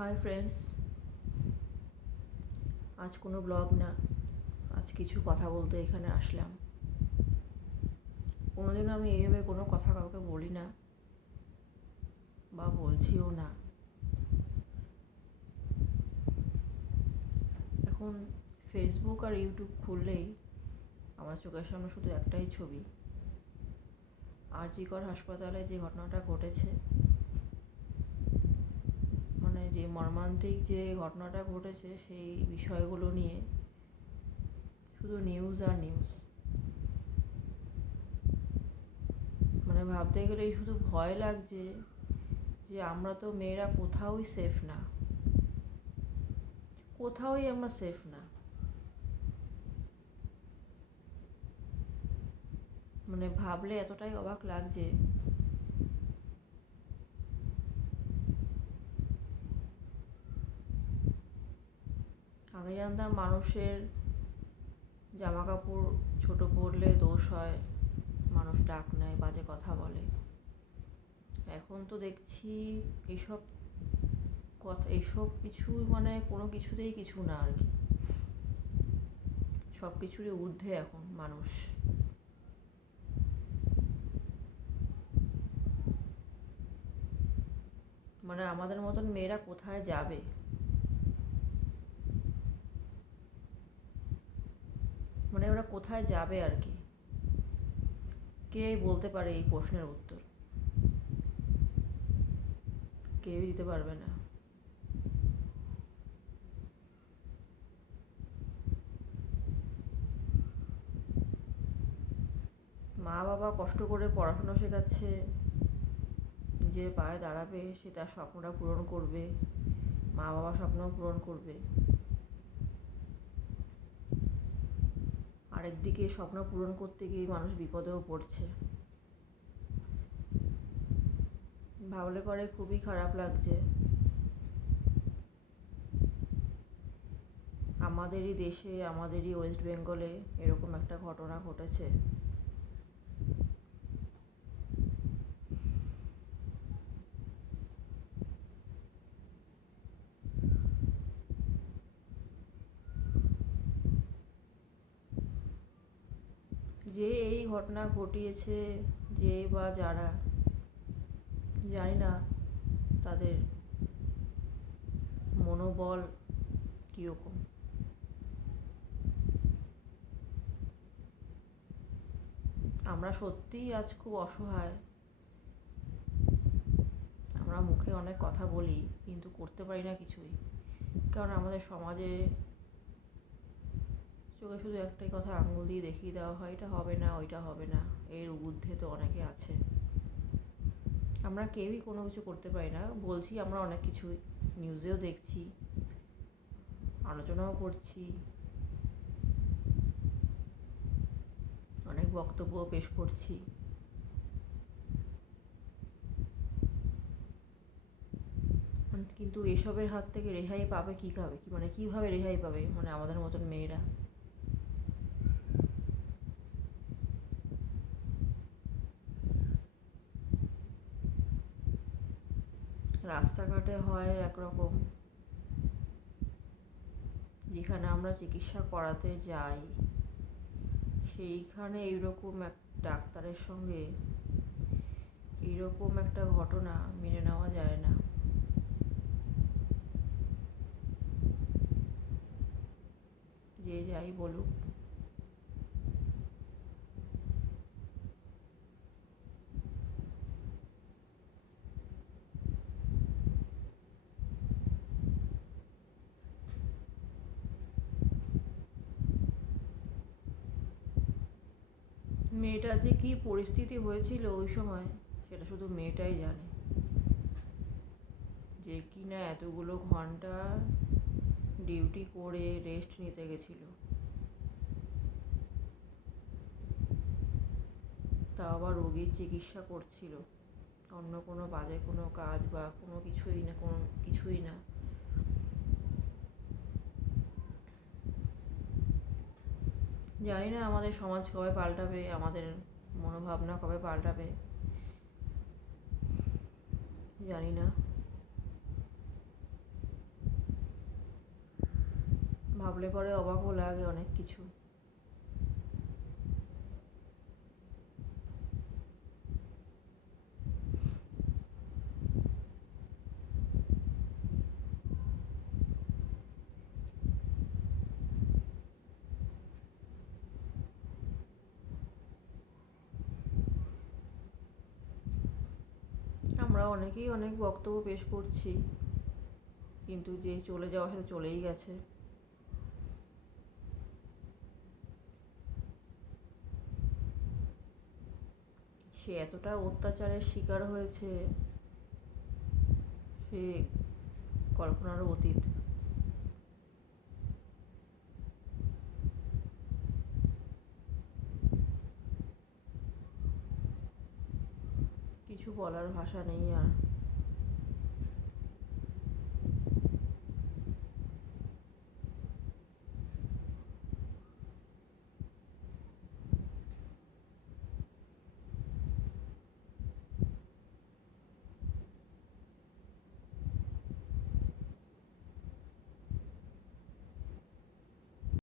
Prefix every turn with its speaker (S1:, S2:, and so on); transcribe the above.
S1: Hi friends আজ কোনো blog না। আজ কিছু কথা বলতে এখানে আসলাম। কোনোদিনও আমি এইভাবে কোনো কথা কাউকে বলি না বা বলছিও না। এখন ফেসবুক আর ইউটিউব খুললেই আমার চোখের সামনে শুধু একটাই ছবি। আরজিকর হাসপাতালে যে ঘটনাটা ঘটেছে যে মর্মান্তিক যে ঘটনাটা ঘটেছে সেই বিষয়গুলো নিয়ে শুধু নিউজ আর নিউজ মানে ভাবতে গেলেই শুধু ভয় লাগছে যে আমরা তো মেয়েরা কোথাওই সেফ না। কোথাওই আমরা সেফ না। মানে ভাবলে এতটাই অবাক লাগছে আগে জানতাম মানুষের জামা কাপড় ছোট পরলে দোষ হয়। মানুষ ডাক নেয়, বাজে কথা বলে। এখন তো দেখছি এইসব কথা, এইসব কিছু মানে কোনো কিছুতেই কিছু না আর কি। সব কিছুরই ঊর্ধ্বে এখন মানুষ। মানে আমাদের মতন মেয়েরা কোথায় যাবে? মানে ওরা কোথায় যাবে আর কি? কে বলতে পারে এই প্রশ্নের উত্তর? কেউই দিতে পারবে না। মা বাবা কষ্ট করে পড়াশোনা শেখাচ্ছে, নিজের পায়ে দাঁড়াবে সে তার স্বপ্নটা পূরণ করবে মা বাবার স্বপ্নও পূরণ করবে। আরেকদিকে স্বপ্ন পূরণ করতে গিয়ে মানুষ বিপদেও পড়ছে। ভাবলে পরে খুবই খারাপ লাগছে। আমাদেরই দেশে, আমাদেরই ওয়েস্ট বেঙ্গলে এরকম একটা ঘটনা ঘটেছে। যে এই ঘটনা ঘটিয়েছে, যে বা যারা জানি না তাদের মনোবল কীরকম। আমরা সত্যিই আজ খুব অসহায়। আমরা মুখে অনেক কথা বলি, কিন্তু করতে পারি না কিছুই। কারণ আমাদের সমাজে চোখে শুধু একটাই কথা, আঙুল দিয়ে দেখিয়ে দেওয়া হয়, এটা হবে না, ওইটা হবে না। এর ঊর্ধ্বে তো অনেকে আছে। আমরা কেউই কোনো কিছু করতে পারি না। বলছি, আমরা অনেক কিছু নিউজেও দেখছি, আলোচনাও করছি। অনেক বক্তব্য পেশ করছি। কিন্তু এসবের হাত থেকে রেহাই পাবে কী খাবে মানে কীভাবে রেহাই পাবে? মানে আমাদের মতন মেয়েরা। রাস্তাঘাটে হয় একরকম। যেখানে আমরা চিকিৎসা করাতে যাই, সেইখানে এইরকম এক ডাক্তারের সঙ্গে এরকম একটা ঘটনা মেনে নেওয়া যায় না। যে যাই বলুক। মেয়েটার যে কী পরিস্থিতি হয়েছিল ওই সময়, সেটা শুধু মেয়েটাই জানে। যে কি না এতগুলো ঘণ্টা ডিউটি করে রেস্ট নিতে গেছিল। তা আবার রোগীর চিকিৎসা করছিল। অন্য কোনো বাজে কোনো কাজ বা কোনো কিছুই না, কোনো কিছুই না। জানি না আমাদের সমাজ কবে পাল্টাবে, আমাদের মনোভাবনা কবে পাল্টাবে। জানি না। ভাবলে পরে অবাকও লাগে অনেক কিছু। আমরা অনেকেই অনেক বক্তব্য পেশ করছি, কিন্তু যে চলে যাওয়া সে তো চলেই গেছে। সে এতটা অত্যাচারের শিকার হয়েছে, সে কল্পনারও অতীত। কিছু বলার ভাষা নেই আর।